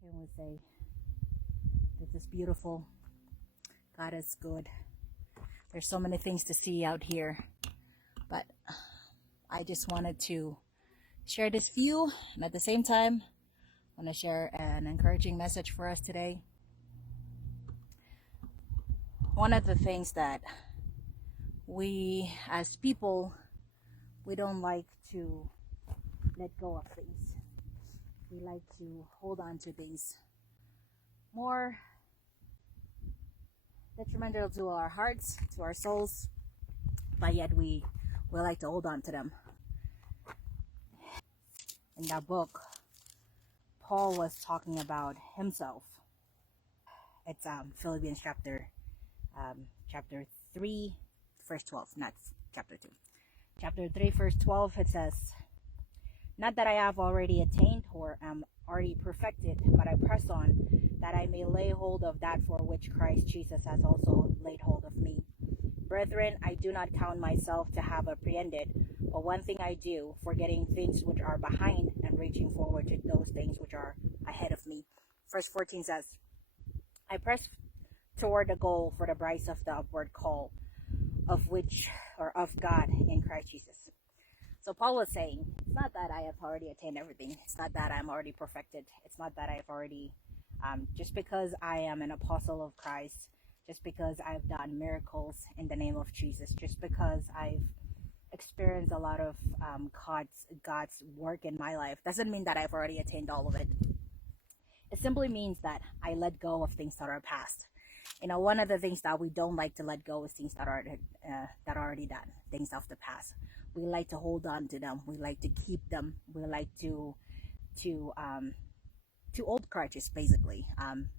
Can we say, this is beautiful. God is good. There's so many things to see out here, but I just wanted to share this view, and at the same time, I want to share an encouraging message for us today. One of the things that we as people, we don't like to let go of things. We like to hold on to things more detrimental to our hearts, to our souls, but yet we like to hold on to them. In that book, Paul was talking about himself. It's Phillipians chapter 3, verse 12, not chapter 2. Chapter 3, verse 12, it says, "Not that I have already attained or am already perfected, but I press on, that I may lay hold of that for which Christ Jesus has also laid hold of me. Brethren, I do not count myself to have apprehended, but one thing I do, forgetting things which are behind and reaching forward to those things which are ahead of me." Verse 14 says, "I press toward the goal for the prize of the upward call of God in Christ Jesus." So Paul was saying, it's not that I have already attained everything. It's not that I'm already perfected. It's not that I've already, just because I am an apostle of Christ, just because I've done miracles in the name of Jesus, just because I've experienced a lot of God's work in my life, doesn't mean that I've already attained all of it. It simply means that I let go of things that are past. One of the things that we don't like to let go is things that are already done, things of the past. We like to hold on to them. We like to keep them. We like to old crutches, basically.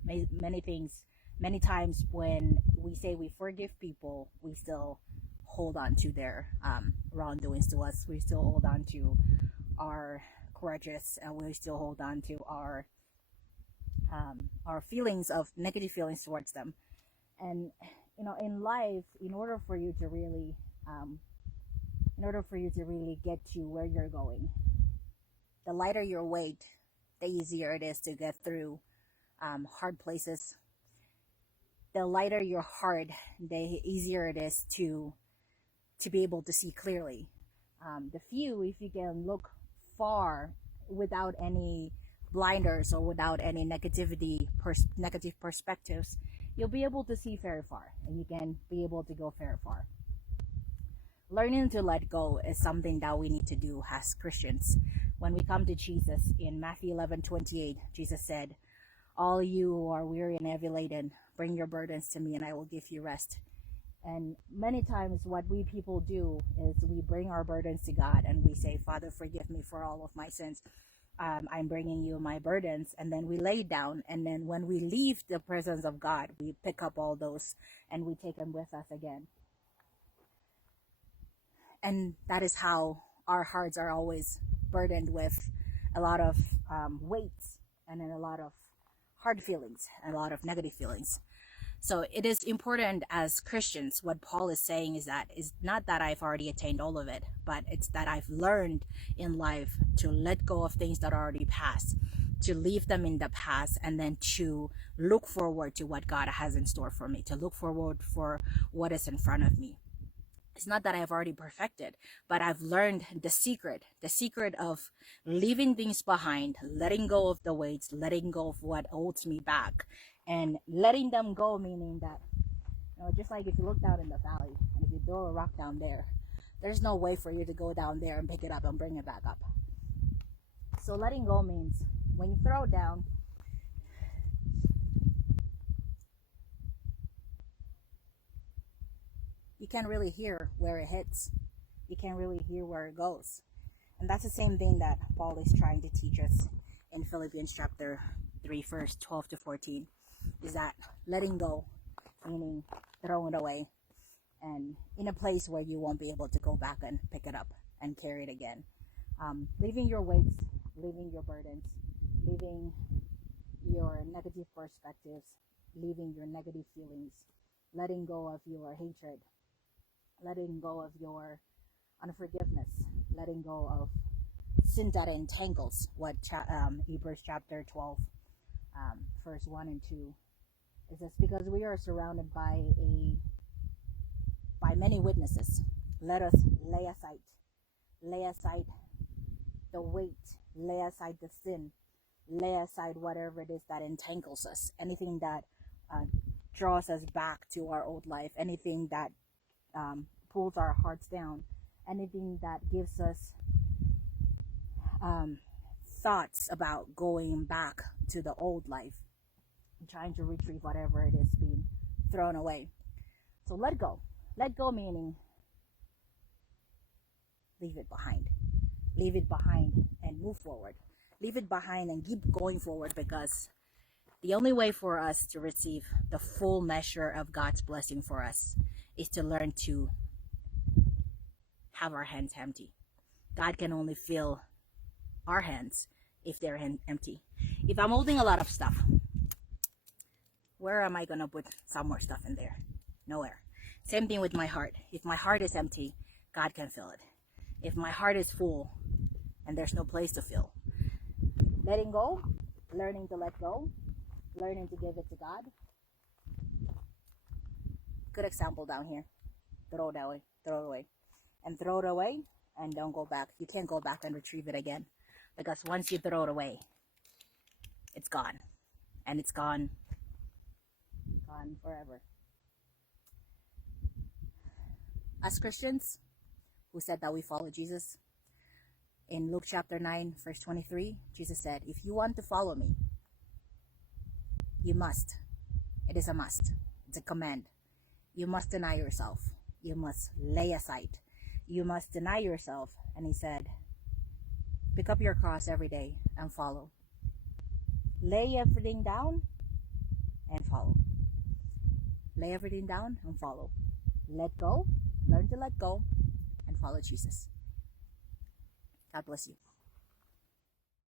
Many times when we say we forgive people, we still hold on to their wrongdoings to us. We still hold on to our grudges, and we still hold on to our feelings of negative feelings towards them. And in life, in order for you to really get to where you're going, the lighter your weight, the easier it is to get through hard places. The lighter your heart, the easier it is to be able to see clearly. If you can look far without any blinders or without any negative perspectives, you'll be able to see very far, and you can be able to go very far. Learning to let go is something that we need to do as Christians. When we come to Jesus in Matthew 11:28, Jesus said, "All you who are weary and heavy laden, bring your burdens to me and I will give you rest." And many times what we people do is we bring our burdens to God and we say, "Father, forgive me for all of my sins. I'm bringing you my burdens." And then we lay down, and then when we leave the presence of God, we pick up all those and we take them with us again. And that is how our hearts are always burdened with a lot of weights, and then a lot of hard feelings, a lot of negative feelings. So it is important as Christians, what Paul is saying is not that I've already attained all of it, but it's that I've learned in life to let go of things that are already past, to leave them in the past, and then to look forward to what God has in store for me, to look forward for what is in front of me. It's not that I've already perfected, but I've learned the secret of leaving things behind, letting go of the weights, letting go of what holds me back, and letting them go, meaning that, just like if you look down in the valley, and if you throw a rock down there, there's no way for you to go down there and pick it up and bring it back up. So letting go means when you throw it down, you can't really hear where it hits. You can't really hear where it goes. And that's the same thing that Paul is trying to teach us in Philippians chapter 3, verse 12 to 14, is that letting go, meaning throwing it away, and in a place where you won't be able to go back and pick it up and carry it again. Leaving your weights, leaving your burdens, leaving your negative perspectives, leaving your negative feelings, letting go of your hatred, letting go of your unforgiveness, letting go of sin that entangles, what Hebrews chapter 12 verse 1 and 2. It says, because we are surrounded by many witnesses, let us lay aside the weight, lay aside the sin, lay aside whatever it is that entangles us, anything that draws us back to our old life, anything that pulls our hearts down, anything that gives us thoughts about going back to the old life, and trying to retrieve whatever it is being thrown away. So let go. Let go meaning leave it behind. Leave it behind and move forward. Leave it behind and keep going forward, because the only way for us to receive the full measure of God's blessing for us is to learn to have our hands empty. God can only fill our hands if they're empty. If I'm holding a lot of stuff, where am I going to put some more stuff in there? Nowhere. Same thing with my heart. If my heart is empty, God can fill it. If my heart is full and there's no place to fill, letting go, learning to let go, learning to give it to God. Good example down here. Throw it away. And throw it away and don't go back. You can't go back and retrieve it again, because once you throw it away, it's gone. And it's gone forever. As Christians who said that we follow Jesus, in Luke chapter 9 verse 23, Jesus said, if you want to follow me, you must. It is a must. It's a command. You must deny yourself. You must lay aside. You must deny yourself. And he said, pick up your cross every day and follow. Lay everything down and follow. Lay everything down and follow. Let go. Learn to let go and follow Jesus. God bless you.